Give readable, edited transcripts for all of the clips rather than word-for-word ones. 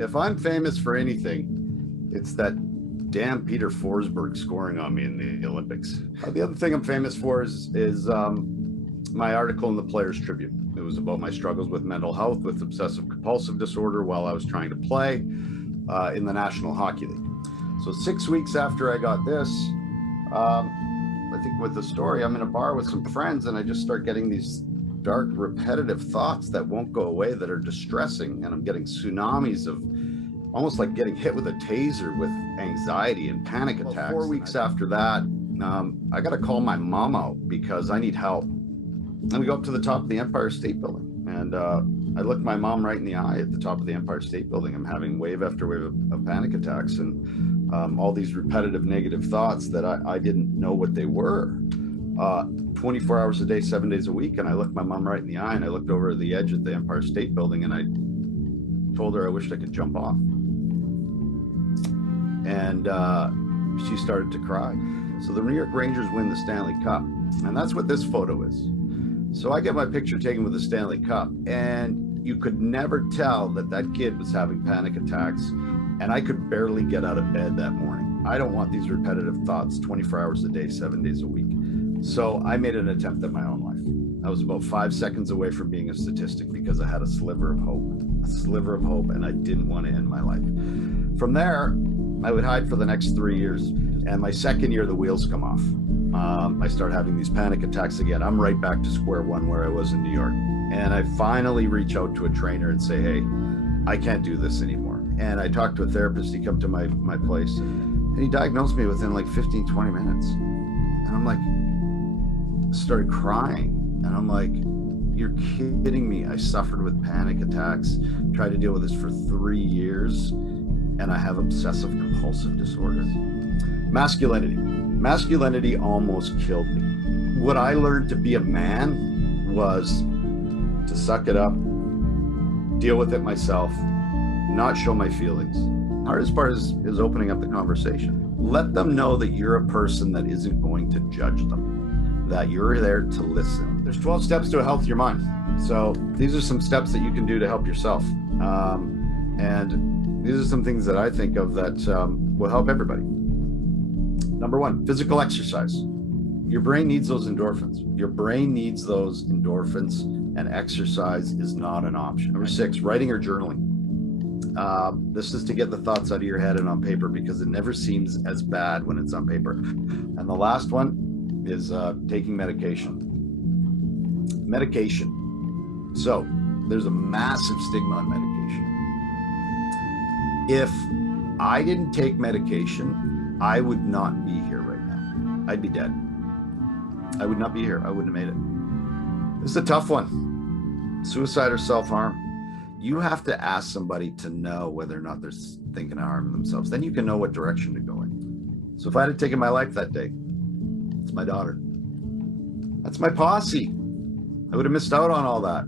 if I'm famous for anything, it's that damn Peter Forsberg scoring on me in the Olympics. The other thing I'm famous for is my article in the Players Tribune. It was about my struggles with mental health, with obsessive compulsive disorder while I was trying to play in the National Hockey League. So 6 weeks after I got this, I think with the story, I'm in a bar with some friends and I just start getting these dark, repetitive thoughts that won't go away, that are distressing. And I'm getting tsunamis of almost like getting hit with a taser with anxiety and panic attacks. 4 weeks after that, I got to call my mom out because I need help. And we go up to the top of the Empire State Building, and I look my mom right in the eye at the top of the Empire State Building. I'm having wave after wave of panic attacks and all these repetitive negative thoughts that I didn't know what they were. 24 hours a day, 7 days a week. And I looked my mom right in the eye, and I looked over the edge at the Empire State Building, and I told her I wished I could jump off. And she started to cry. So the New York Rangers win the Stanley Cup, and that's what this photo is. So I get my picture taken with the Stanley Cup, and you could never tell that that kid was having panic attacks, and I could barely get out of bed that morning. I don't want these repetitive thoughts 24 hours a day, 7 days a week. So I made an attempt at my own life. I was about 5 seconds away from being a statistic because I had a sliver of hope, and I didn't want to end my life. From there, I would hide for the next 3 years. And my second year, the wheels come off. I start having these panic attacks again. I'm right back to square one where I was in New York. And I finally reach out to a trainer and say, hey, I can't do this anymore. And I talked to a therapist. He come to my place, and he diagnosed me within like 15, 20 minutes. And I'm like, started crying. And I'm like, you're kidding me. I suffered with panic attacks, tried to deal with this for 3 years, and I have obsessive compulsive disorder. Masculinity almost killed me. What I learned to be a man was to suck it up, deal with it myself, not show my feelings. Hardest part is opening up the conversation. Let them know that you're a person that isn't going to judge them, that you're there to listen. There's 12 steps to a healthier mind. So these are some steps that you can do to help yourself. And these are some things that I think of that will help everybody. Number one, physical exercise. Your brain needs those endorphins. Your brain needs those endorphins, and exercise is not an option. Number 6, writing or journaling. This is to get the thoughts out of your head and on paper, because it never seems as bad when it's on paper. And the last one is taking medication. Medication. So there's a massive stigma on medication. If I didn't take medication, I would not be here right now. I'd be dead. I would not be here. I wouldn't have made it. This is a tough one. Suicide or self-harm. You have to ask somebody to know whether or not they're thinking of harming themselves. Then you can know what direction to go in. So if I had taken my life that day, it's my daughter. That's my posse. I would have missed out on all that.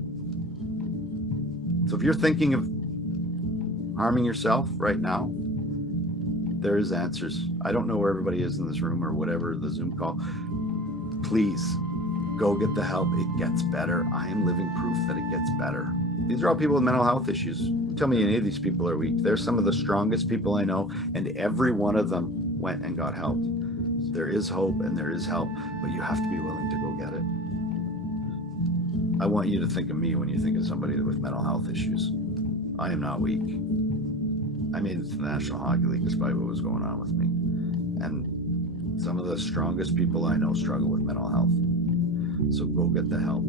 So if you're thinking of harming yourself right now, there is answers. I don't know where everybody is in this room or whatever, the Zoom call. Please go get the help. It gets better. I am living proof that it gets better. These are all people with mental health issues. Tell me any of these people are weak. They're some of the strongest people I know, and every one of them went and got help. There is hope and there is help, but you have to be willing to go get it. I want you to think of me when you think of somebody with mental health issues. I am not weak. I made it to the National Hockey League despite what was going on with me. And some of the strongest people I know struggle with mental health. So go get the help.